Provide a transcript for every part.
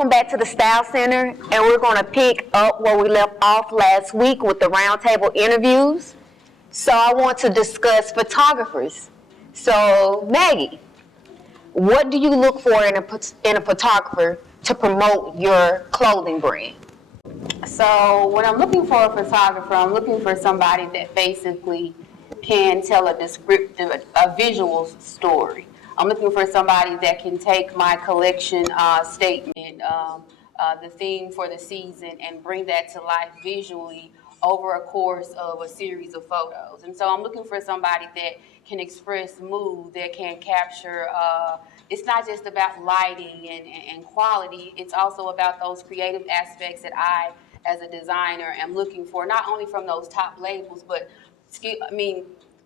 Welcome back to the Style Center, and we're going to pick up where we left off last week with the roundtable interviews. So I want to discuss photographers. So Maggie, what do you look for in a photographer to promote your clothing brand? So when I'm looking for a photographer, I'm looking for somebody that basically can tell a descriptive, a visual story. I'm looking for somebody that can take my collection statement, the theme for the season, and bring that to life visually over a course of a series of photos. And so I'm looking for somebody that can express mood, that can capture, it's not just about lighting and quality, it's also about those creative aspects that I, as a designer, am looking for, not only from those top labels, but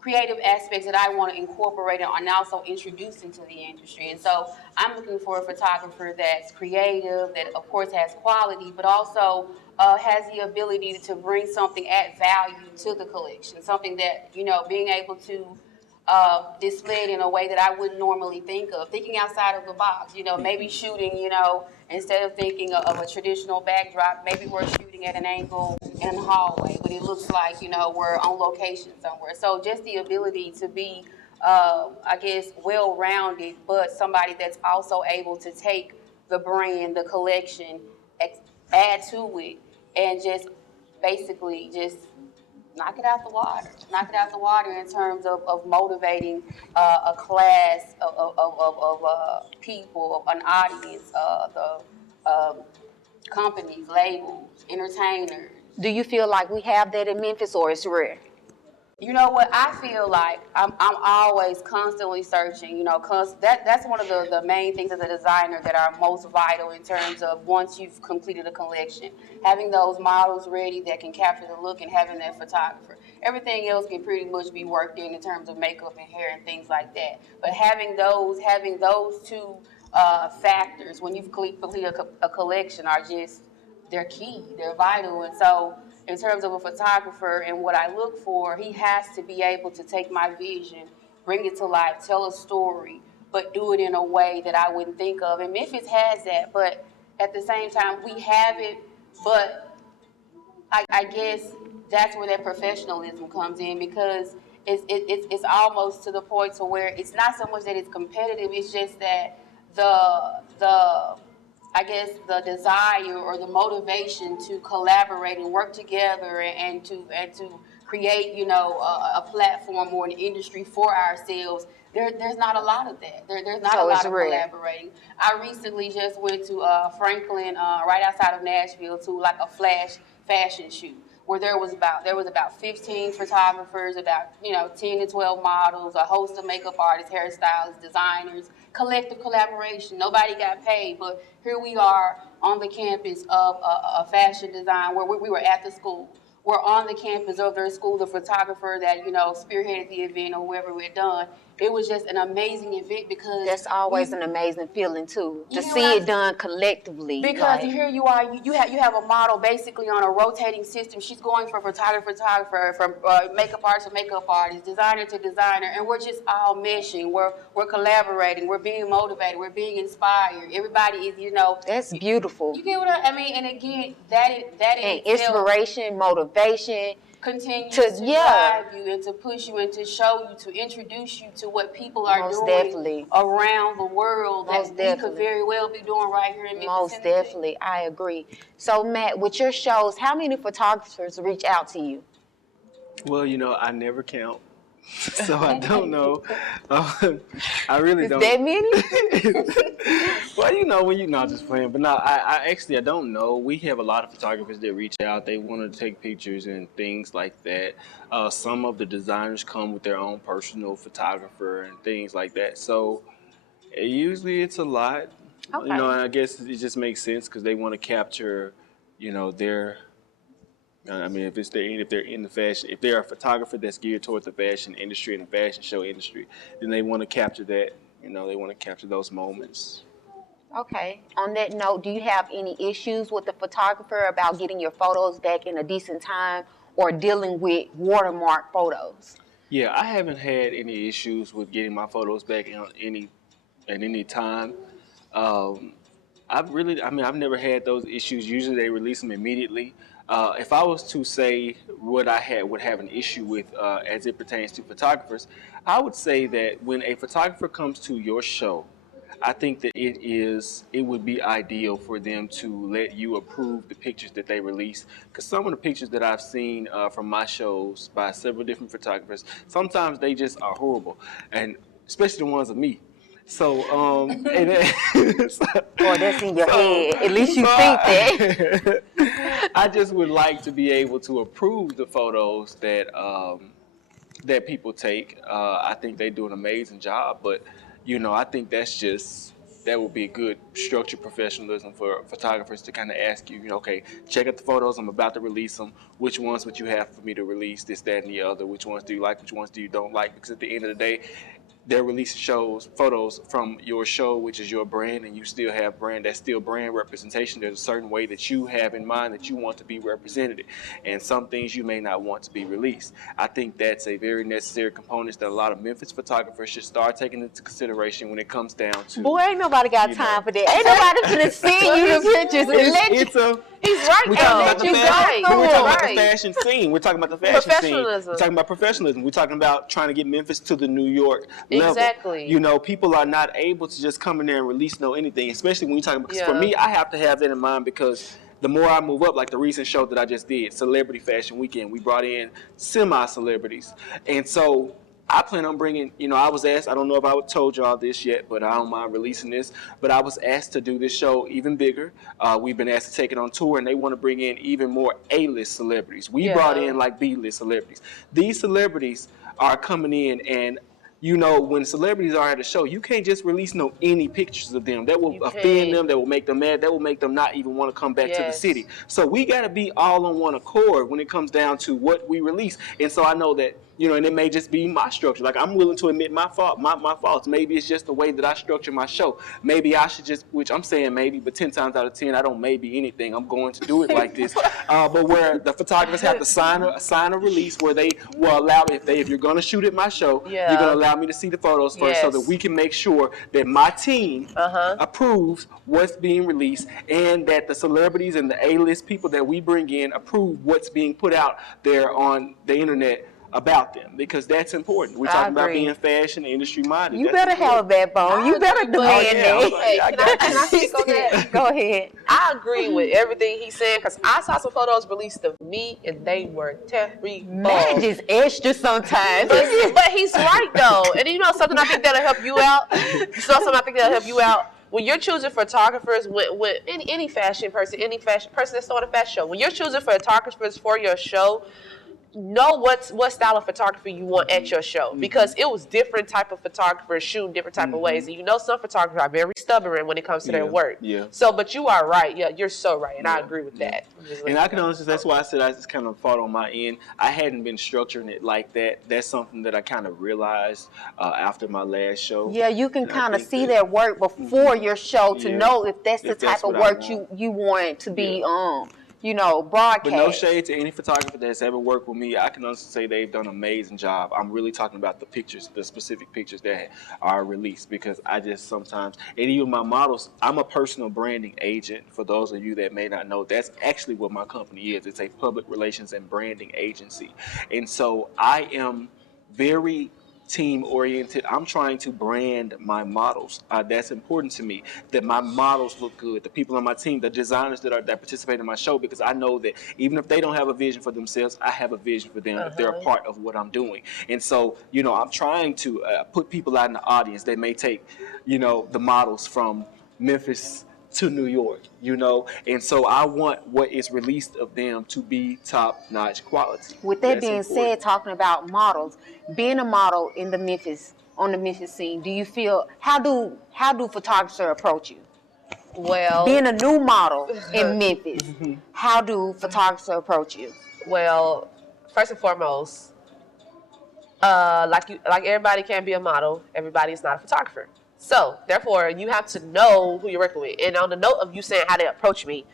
creative aspects that I want to incorporate and also introduce into the industry. And so I'm looking for a photographer that's creative, that of course has quality, but also has the ability to bring something at value to the collection, something that, being able to display it in a way that I wouldn't normally think of, thinking outside of the box, maybe shooting, instead of thinking of a traditional backdrop, maybe we're shooting at an angle in the hallway, but it looks like, we're on location somewhere. So just the ability to be, well-rounded, but somebody that's also able to take the brand, the collection, add to it, and just basically just knock it out the water. Knock it out the water in terms of motivating a class of people, an audience, the companies, labels, entertainers. Do you feel like we have that in Memphis, or it's rare? You know what? I feel like I'm always constantly searching. That's one of the main things as a designer that are most vital in terms of once you've completed a collection, having those models ready that can capture the look and having that photographer. Everything else can pretty much be worked in terms of makeup and hair and things like that. But having those two factors when you've completed a collection they're key. They're vital. And so in terms of a photographer and what I look for, he has to be able to take my vision, bring it to life, tell a story, but do it in a way that I wouldn't think of. And Memphis has that, but at the same time, we have it, but I guess that's where that professionalism comes in, because it's almost to the point to where it's not so much that it's competitive, it's just that the desire or the motivation to collaborate and work together and to create, a platform or an industry for ourselves. There's not a lot of that. There's not a lot of collaborating. I recently just went to Franklin, right outside of Nashville, to like a flash fashion shoot, where there was about 15 photographers, about 10 to 12 models, a host of makeup artists, hairstylists, designers, collective collaboration. Nobody got paid, but here we are on the campus of a fashion design where we were at the school. We're on the campus of their school, the photographer that spearheaded the event or whoever we're done. It was just an amazing event, because that's always an amazing feeling too, to see it done collectively. Because here you are, you have a model basically on a rotating system. She's going from photographer, from makeup artist to makeup artist, designer to designer, and we're just all meshing. We're collaborating. We're being motivated. We're being inspired. Everybody is, That's beautiful. You get what I mean? And again, that and inspiration, motivation. Continues to drive you and to push you and to show you, to introduce you to what people are doing around the world that we could very well be doing right here in Memphis. Most definitely, I agree. So Matt, with your shows, how many photographers reach out to you? Well, I never count, so I don't know. I really don't. Is that many? Well, when not just playing, but no, I don't know. We have a lot of photographers that reach out. They want to take pictures and things like that. Some of the designers come with their own personal photographer and things like that. So usually it's a lot. Okay. And I guess it just makes sense because they want to capture, their. If they're in the fashion, if they're a photographer that's geared towards the fashion industry and the fashion show industry, then they want to capture that. They want to capture those moments. Okay. On that note, do you have any issues with the photographer about getting your photos back in a decent time or dealing with watermark photos? Yeah, I haven't had any issues with getting my photos back at any time. I've never had those issues. Usually they release them immediately. If I was to say what I would have an issue with as it pertains to photographers, I would say that when a photographer comes to your show, I think that it would be ideal for them to let you approve the pictures that they release. Because some of the pictures that I've seen from my shows by several different photographers, sometimes they just are horrible, and especially the ones of me. So, Or that's in your head. At least you think that. I just would like to be able to approve the photos that people take. I think they do an amazing job, but I think that would be a good structured professionalism for photographers to kind of ask you, okay, check out the photos. I'm about to release them. Which ones would you have for me to release? This, that, and the other. Which ones do you like? Which ones do you don't like? Because at the end of the day, they're releasing photos from your show, which is your brand, and you still have that's still brand representation. There's a certain way that you have in mind that you want to be represented, and some things you may not want to be released. I think that's a very necessary component that a lot of Memphis photographers should start taking into consideration when it comes down to. Boy, ain't nobody got time for that. Ain't nobody gonna send you the pictures and let you. He's right. We're talking about the fashion. We're talking about the Right. fashion scene. We're talking about the fashion scene. Professionalism. We're talking about professionalism. We're talking about trying to get Memphis to the New York level. Exactly. People are not able to just come in there and release anything, especially when you're talking. Because for Yeah. me, I have to have that in mind because the more I move up, like the recent show that I just did, Celebrity Fashion Weekend, we brought in semi-celebrities, and so I plan on bringing, I was asked, I don't know if I told y'all this yet, but I don't mind releasing this, but I was asked to do this show even bigger. We've been asked to take it on tour, and they want to bring in even more A-list celebrities. We brought in like B-list celebrities. These celebrities are coming in, and when celebrities are at a show, you can't just release any pictures of them. That will offend them. That will make them mad. That will make them not even want to come back to the city. So we got to be all on one accord when it comes down to what we release. And so I know that, and it may just be my structure. Like, I'm willing to admit my faults. Maybe it's just the way that I structure my show. Maybe I should just, which I'm saying maybe, but 10 times out of 10, I don't maybe anything. I'm going to do it like this. But where the photographers have to sign a release where they will allow, if you're going to shoot at my show, you're going to allow me to see the photos first so that we can make sure that my team approves what's being released and that the celebrities and the A-list people that we bring in approve what's being put out there on the internet about them, because that's important. We're talking about being fashion industry minded. You better have a backbone. You better demand that. Hey, can I speak on that? Go ahead. I agree with everything he's saying because I saw some photos released of me and they were terrible. Man, just extra sometimes. But he's right though, and something I think that'll help you out. When you're choosing photographers, with any fashion person, that's on a fashion show, when you're choosing photographers for your show, know what style of photography you want at your show, because it was different type of photographers shooting different type of ways, and some photographers are very stubborn when it comes to their work. So, but you are right. Yeah, you're so right, and I agree with that. And I can honestly, that's why I said I just kind of fought on my end. I hadn't been structuring it like that. That's something that I kind of realized after my last show. Yeah, you can kind of see their work before your show to know if that's the type of work you want to be broadcast. But no shade to any photographer that's ever worked with me. I can honestly say they've done an amazing job. I'm really talking about the pictures, the specific pictures that are released, because I just sometimes, and even my models, I'm a personal branding agent. For those of you that may not know, that's actually what my company is. It's a public relations and branding agency. And so I am very team oriented. I'm trying to brand my models. That's important to me, that my models look good, the people on my team, the designers that participate in my show, because I know that even if they don't have a vision for themselves, I have a vision for them if they're a part of what I'm doing. And so I'm trying to put people out in the audience that may take the models from Memphis to New York, and so I want what is released of them to be top-notch quality. With that being said, talking about models, being a model on the Memphis scene, do you feel, how do photographers approach you? Well, Being a new model in Memphis, how do photographers approach you? Well, first and foremost, like everybody can't be a model, everybody is not a photographer. So, therefore, you have to know who you're working with. And on the note of you saying how they approach me,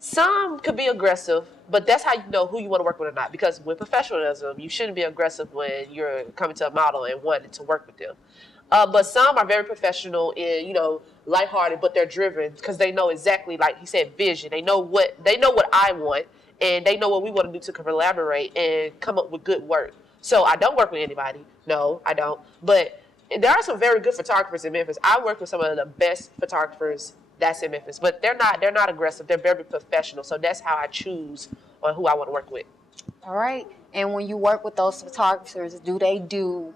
some could be aggressive, but that's how you know who you want to work with or not. Because with professionalism, you shouldn't be aggressive when you're coming to a model and wanting to work with them. But some are very professional in, lighthearted, but they're driven because they know exactly, like he said, vision. They know what I want, and they know what we want to do to collaborate and come up with good work. So I don't work with anybody. No, I don't. But there are some very good photographers in Memphis. I work with some of the best photographers that's in Memphis, but they're not aggressive. They're very professional. So that's how I choose on who I want to work with. All right. And when you work with those photographers, do they do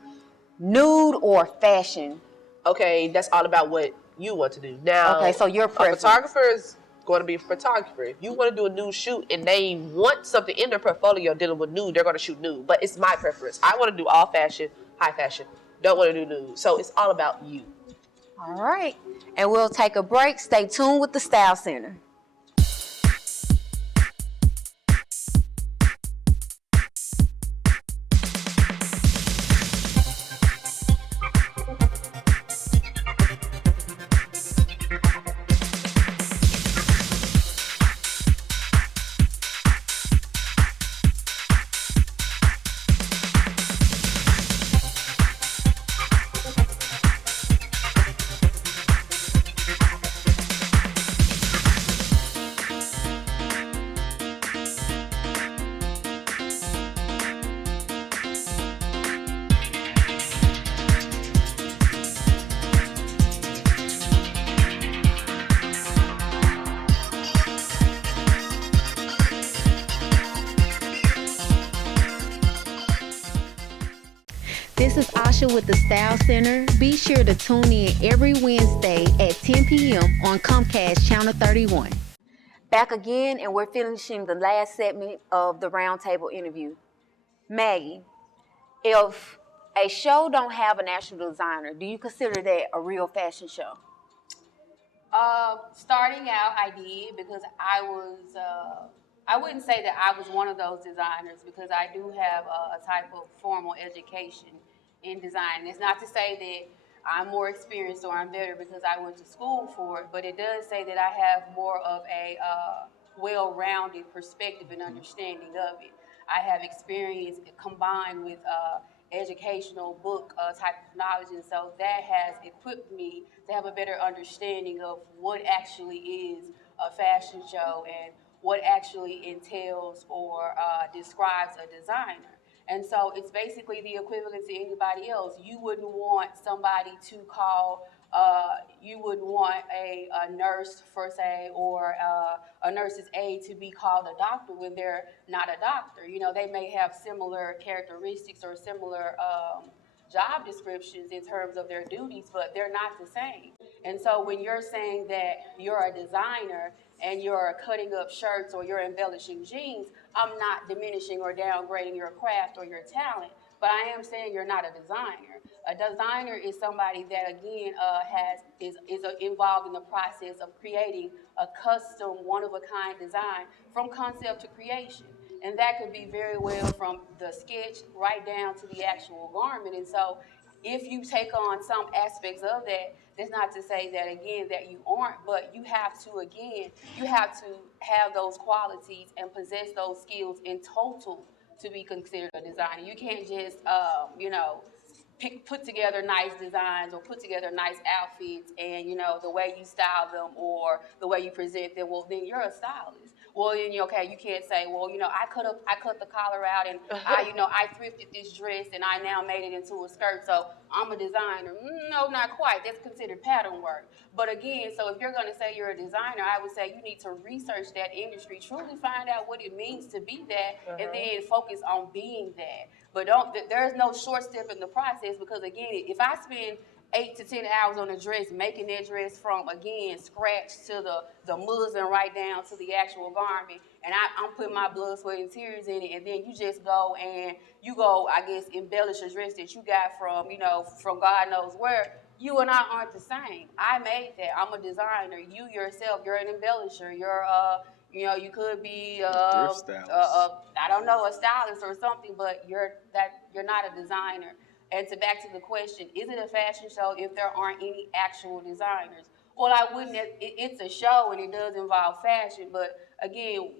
nude or fashion? Okay, that's all about what you want to do. Now, Okay, so your a preference. photographer is going to be a photographer. If you want to do a nude shoot and they want something in their portfolio dealing with nude, they're going to shoot nude. But it's my preference. I want to do all fashion, high fashion. Don't want to do nude. So it's all about you. All right. And we'll take a break. Stay tuned with the Style Center. This is Asha with the Style Center. Be sure to tune in every Wednesday at 10 p.m. on Comcast Channel 31. Back again, and we're finishing the last segment of the Roundtable interview. Maggie, if a show don't have a national designer, do you consider that a real fashion show? Starting out, I did because I wouldn't say that I was one of those designers because I do have a type of formal education in design. It's not to say that I'm more experienced or I'm better because I went to school for it, but it does say that I have more of a well-rounded perspective and understanding of it. I have experience combined with educational book type of knowledge, and so that has equipped me to have a better understanding of what actually is a fashion show and what actually entails or describes a designer. And so it's basically the equivalent to anybody else. You wouldn't want somebody to call, you wouldn't want a nurse, per se, or a nurse's aide to be called a doctor when they're not a doctor. You know, they may have similar characteristics or similar job descriptions in terms of their duties, but they're not the same. And so when you're saying that you're a designer and you're cutting up shirts or you're embellishing jeans, I'm not diminishing or downgrading your craft or your talent, but I am saying you're not a designer. A designer is somebody that again is involved in the process of creating a custom, one-of-a-kind design from concept to creation. And that could be very well from the sketch right down to the actual garment. And so if you take on some aspects of that, that's not to say that, again, that you aren't, but you have to, again, you have to have those qualities and possess those skills in total to be considered a designer. You can't just, put together nice designs or put together nice outfits and, the way you style them or the way you present them, well, then you're a stylist. Well, then, okay, you can't say, well, I cut the collar out and I thrifted this dress and I now made it into a skirt, so I'm a designer. No, not quite. That's considered pattern work. But again, so if you're going to say you're a designer, I would say you need to research that industry, truly find out what it means to be that, and then focus on being that. But there's no short step in the process because, again, if I spend 8 to 10 hours on a dress, making that dress from, again, scratch to the muslin right down to the actual garment, and I'm putting my blood, sweat, and tears in it, and then you just go and I guess, embellish a dress that you got from God knows where, you and I aren't the same. I made that. I'm a designer. You yourself, you're an embellisher. You could be, I don't know, a stylist or something, but you're not a designer. And back to the question, is it a fashion show if there aren't any actual designers? Well, I wouldn't. It's a show and it does involve fashion, but again,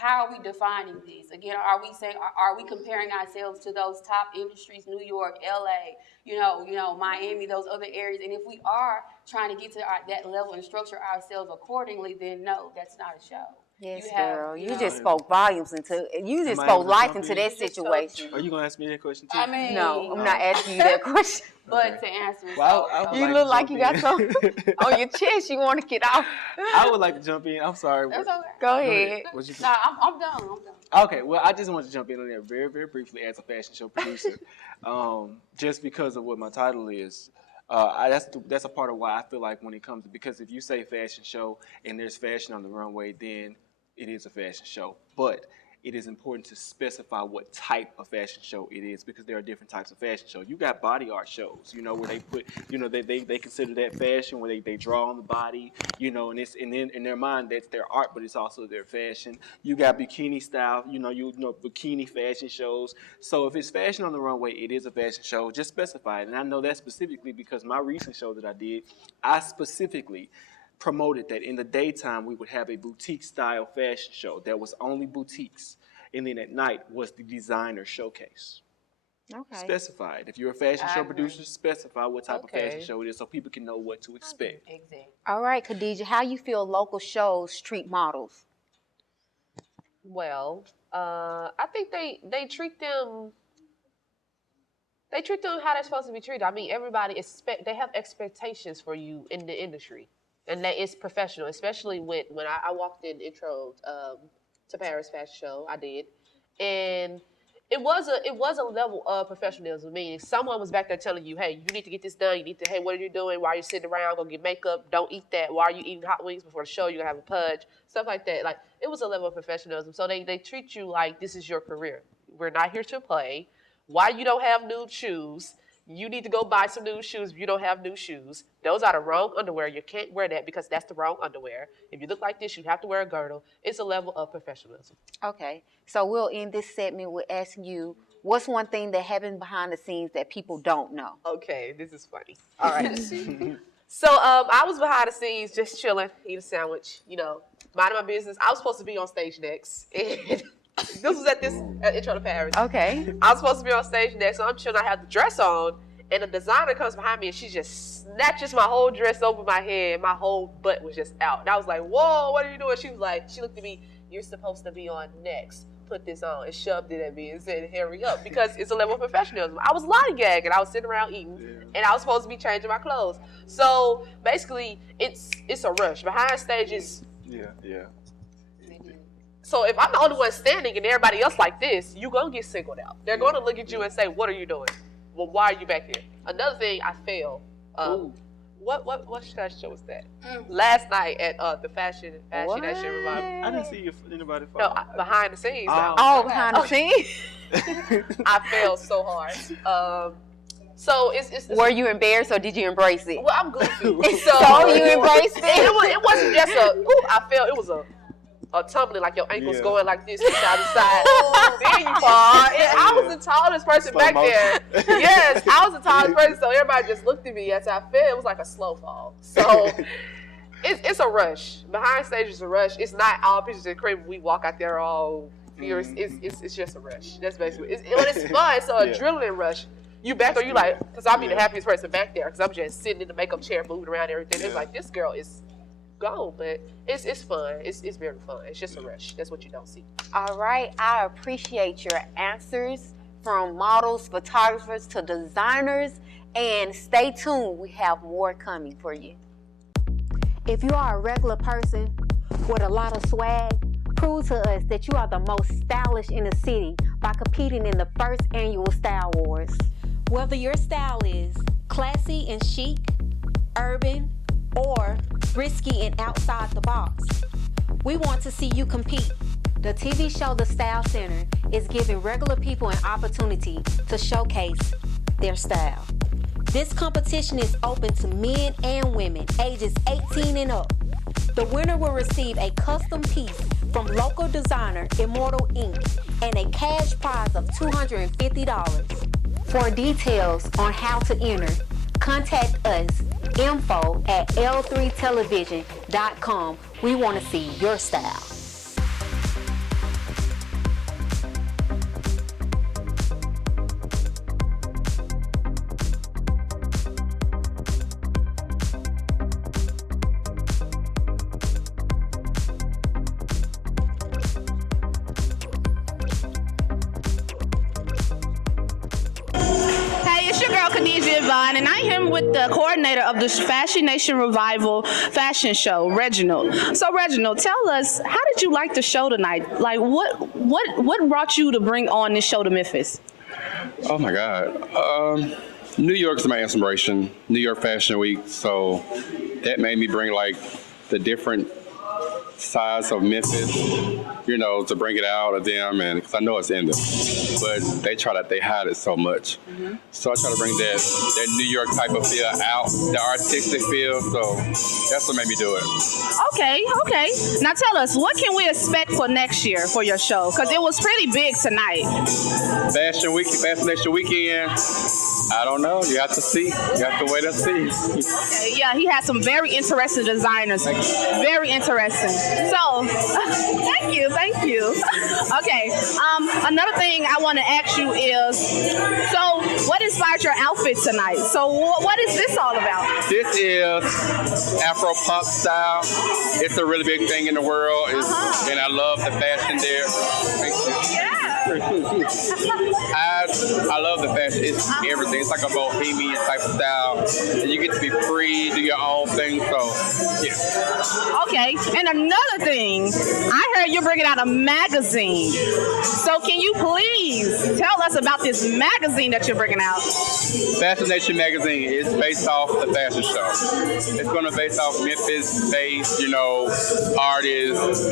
how are we defining these? Again, are we saying, are we comparing ourselves to those top industries, New York, LA, Miami, those other areas? And if we are trying to get to that level and structure ourselves accordingly, then no, that's not a show. Yes, You have, girl. You know, just spoke volumes into. You just Am I spoke able to life jump into in? that situation. Are you gonna ask me that question too? I mean, No, I'm not asking you that question. but Okay. to answer, Well, I would You like look to like jump you got in. something on your chest you want to get off. I would like to jump in. I'm sorry. that's okay. Go ahead. What you No, I'm done. Okay, well, I just want to jump in on that very, very briefly as a fashion show producer, just because of what my title is. That's a part of why I feel like when it comes to, because if you say fashion show and there's fashion on the runway, then it is a fashion show. But it is important to specify what type of fashion show it is, because there are different types of fashion shows. You got body art shows, where they put, they consider that fashion, where they draw on the body, and it's in their mind that's their art, but it's also their fashion. You got bikini style, bikini fashion shows. So if it's fashion on the runway, it is a fashion show. Just specify it. And I know that specifically because my recent show that I did, I specifically promoted that in the daytime we would have a boutique style fashion show that was only boutiques, and then at night was the designer showcase. Okay. Specified. If you're a fashion I show agree. producer, specify what type of fashion Okay. show it is so people can know what to expect. Exactly. All right, Khadijah, how you feel local shows treat models? Well, I think they treat them. They treat them how they're supposed to be treated. I mean, everybody they have expectations for you in the industry, and that is professional. Especially when I walked in intro to Paris Fashion Show, I did, and it was a level of professionalism. Meaning, someone was back there telling you, "Hey, you need to get this done. You need to. Hey, what are you doing? Why are you sitting around? Go get makeup. Don't eat that. Why are you eating hot wings before the show? You're gonna have a pudge." Stuff like that. Like, it was a level of professionalism. So they treat you like this is your career. We're not here to play. Why you don't have nude shoes? You need to go buy some new shoes if you don't have new shoes. Those are the wrong underwear. You can't wear that because that's the wrong underwear. If you look like this, you have to wear a girdle. It's a level of professionalism. Okay, so we'll end this segment with asking you, what's one thing that happened behind the scenes that people don't know? Okay, this is funny. All right. So I was behind the scenes just chilling, eat a sandwich, minding my business. I was supposed to be on stage next. And this was at Intro to Paris. Okay. I was supposed to be on stage next, so I'm chilling. I have the dress on, and the designer comes behind me, and she just snatches my whole dress over my head. My whole butt was just out. And I was like, "Whoa, what are you doing?" She looked at me. "You're supposed to be on next. Put this on," and shoved it at me and said, "Hurry up," because it's a level of professionalism. I was lollygagging. I was sitting around eating, and I was supposed to be changing my clothes. So basically, it's a rush. Behind stage is. Yeah. So if I'm the only one standing and everybody else like this, you're going to get singled out. They're going to look at you and say, "What are you doing? Well, why are you back here?" Another thing, I failed. What fashion show was that? Last night at the Fashion What? Nation Revival. I didn't see anybody No, fall. behind the scenes. now. Oh, behind the scenes? I failed so hard. So it's Were you embarrassed or did you embrace it? well, I'm goofy. So you embraced it? It wasn't just I failed. It was a tumbling, like your ankles Yeah. going like this from side to side. Then you fall. And I was the tallest person Slow back motion. there. Yes, I was the tallest person, so everybody just looked at me as I fell. It was like a slow fall. So it's a rush. Behind stage is a rush. It's not all pictures and cream. We walk out there all furious. It's just a rush. That's basically it's fun. It's an Yeah. adrenaline rush. You back there, you like, because I'll be the happiest person back there, because I'm just sitting in the makeup chair, moving around and everything. It's Yeah. like, this girl is gone, but it's fun. It's very fun. It's just a rush. That's what you don't see. All right, I appreciate your answers, from models, photographers to designers, and stay tuned, we have more coming for you. If you are a regular person with a lot of swag, prove to us that you are the most stylish in the city by competing in the first annual Style Wars. Whether your style is classy and chic, urban, or risky and outside the box, we want to see you compete. The TV show The Style Center is giving regular people an opportunity to showcase their style. This competition is open to men and women ages 18 and up. The winner will receive a custom piece from local designer Immortal Inc. and a cash prize of $250. For details on how to enter, contact us, info@l3television.com. We want to see your style. Khadijah Yvonne, and I am with the coordinator of the Fashion Nation Revival Fashion Show, Reginald. So, Reginald, tell us, how did you like the show tonight? Like, what brought you to bring on this show to Memphis? Oh my God. New York's my inspiration. New York Fashion Week. So that made me bring like the different sides of Memphis, you know, to bring it out of them, and because I know it's in them, but they hide it so much. So I try to bring that New York type of feel out, the artistic feel. So that's what made me do it. Okay. Now tell us, what can we expect for next year for your show? Because it was pretty big tonight. Fashion Nation Weekend. I don't know. You have to see. You have to wait and see. Okay, yeah, he has some very interesting designers. Very interesting. So, thank you. Okay, another thing I want to ask you is, so what inspired your outfit tonight? So what is this all about? This is Afro pop style. It's a really big thing in the world, and I love the fashion there. Thank you. Yeah. I love the fashion. It's everything. It's like a bohemian type of style. And you get to be free, do your own thing. So, yeah. Okay, and another thing, I heard you're bringing out a magazine. So can you please tell us about this magazine that you're bringing out? Fashion Nation magazine is based off the fashion show. It's going to base off Memphis-based, artists,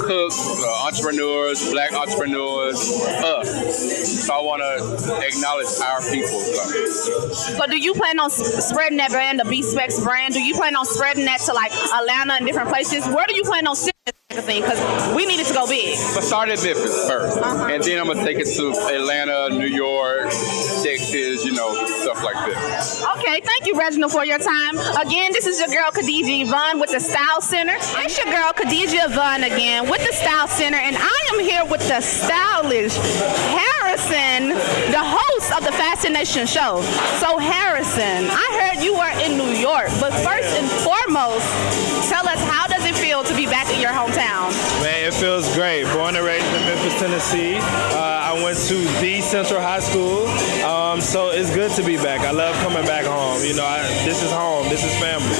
cooks, entrepreneurs, black entrepreneurs, us. So I want to acknowledge our people. So do you plan on spreading that brand, the B-Specs brand? Do you plan on spreading that to like Atlanta and different places? Where do you plan on sending this magazine? Because we need it to go big. But start at Memphis first, and then I'm going to take it to Atlanta, New York, Texas, stuff like that. Okay, thank you, Reginald, for your time. Again, this is your girl, Khadijah Yvonne, with the Style Center. It's your girl, Khadijah Yvonne, again, with the Style Center, and I am here with the stylish Harrison, the host of the Fashion Nation show. So, Harrison, I heard you are in New York, but first and foremost, tell us, how does it feel to be back in your hometown? Man, it feels great. Born and raised in Memphis, Tennessee. I went to the Central High School, so it's good to be back. I love coming back home. This is home. This is family.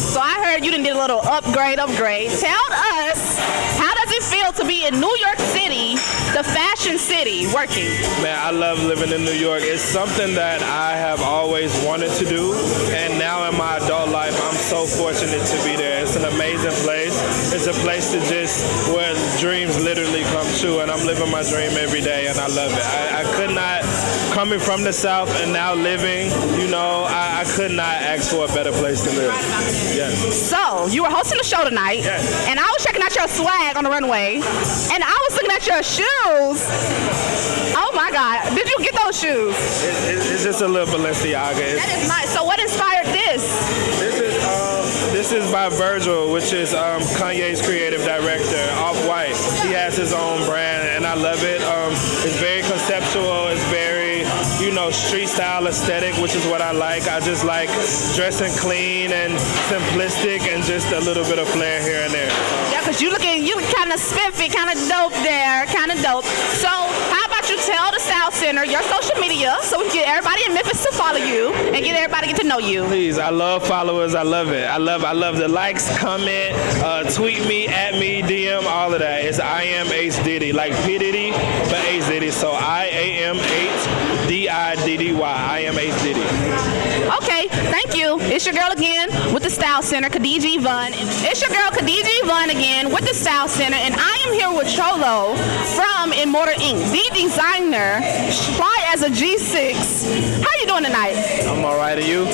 So I heard you done did a little upgrade. Tell us, how does it feel to be in New York City, the fashion city, working? Man, I love living in New York. It's something that I have always wanted to do, and now in my adult life, I'm so fortunate to be there. It's an amazing place. It's a place where dreams literally come true, and I'm living my dream every day, and I love it. I could not, coming from the South and now living, I could not ask for a better place to live. Yes. So, you were hosting the show tonight, yes, and I was checking out your swag on the runway, and I was looking at your shoes. Oh my God, did you get those shoes? It's just a little Balenciaga. That is nice. So what inspired this? This is by Virgil, which is Kanye's creative director, Off-White. He has his own brand, and I love it. It's very conceptual. It's very, street style aesthetic, which is what I like. I just like dressing clean and simplistic, and just a little bit of flair here and there. Yeah, because you kind of spiffy, kind of dope there, kind of dope. So how about you tell the Style Center your social media so we can get everybody in Memphis to follow you and get everybody to get to know you? Please, I love followers. I love it. I love the likes, comment, tweet me, at me, DM, all of that. It's I am Ace Diddy, like P Diddy, but Ace Diddy. So I am 8 DIDDY. I am Ace Diddy. Okay, thank you. It's your girl again with the Style Center, Khadijah Yvonne. It's your girl, Khadijah Yvonne, again with the Style Center, and I am here with Cholo from Immortal Inc., the designer, fly as a G6. How you doing tonight? I'm all right, are you?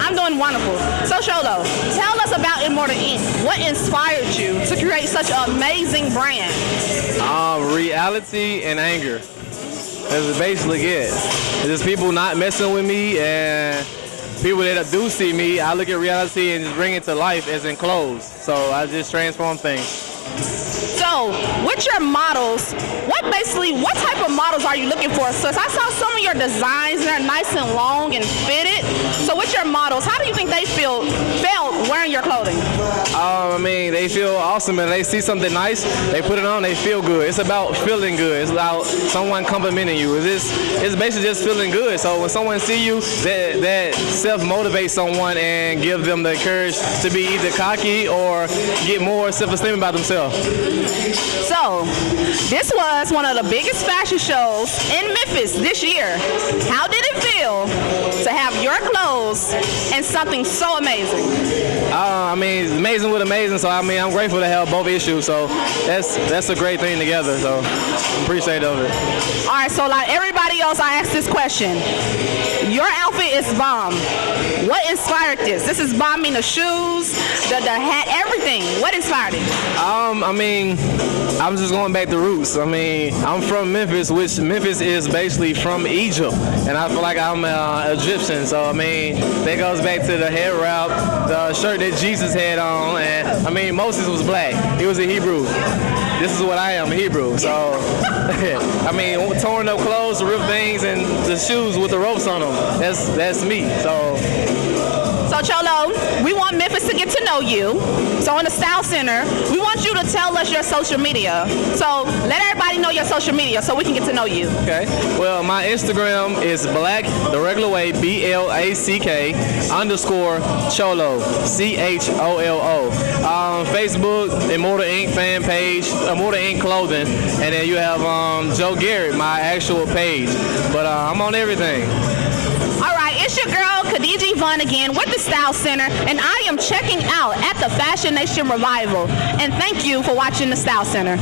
I'm doing wonderful. So, Cholo, tell us about Immortal Inc. What inspired you to create such an amazing brand? Reality and anger. That's basically it. It's just people not messing with me, and people that do see me, I look at reality and just bring it to life as in clothes. So I just transform things. So, with your models, what type of models are you looking for? So, I saw some of your designs, they're nice and long and fitted. So, with your models, how do you think they felt wearing your clothing? I mean, they feel awesome and they see something nice, they put it on, they feel good. It's about feeling good. It's about someone complimenting you. It's basically just feeling good. So when someone see you, that self-motivates someone and give them the courage to be either cocky or get more self-esteem about themselves. So, this was one of the biggest fashion shows in Memphis this year. How did it feel to have your clothes and something so amazing? I mean, it's amazing with amazing. So I mean, I'm grateful to have both issues. So that's a great thing together. So I'm appreciative of it. All right, so like everybody else, I asked this question. Your outfit is bomb. What inspired this? This is bomb, meaning the shoes, the hat, everything. What inspired it? I mean, I'm just going back to roots. I mean, I'm from Memphis, which Memphis is basically from Egypt, and I feel like I'm Egyptian. So I mean, that goes back to the head wrap, the shirt that Jesus had on, and I mean, Moses was black. He was a Hebrew. This is what I am, a Hebrew. So, I mean, torn up clothes, ripped things, and the shoes with the ropes on them. That's me. So Cholo, we want Memphis to get to know you. So in the Style Center, we want you to tell us your social media. So let everybody know your social media so we can get to know you. Okay. Well, my Instagram is black, the regular way, BLACK_Cholo, CHOLO. Facebook, Immortal Inc. fan page, Immortal Inc. clothing, and then you have Joe Garrett, my actual page. But I'm on everything. All right, it's your girl, Khadija Vaughn again with the Style Center, and I am checking out at the Fashion Nation Revival. And thank you for watching the Style Center.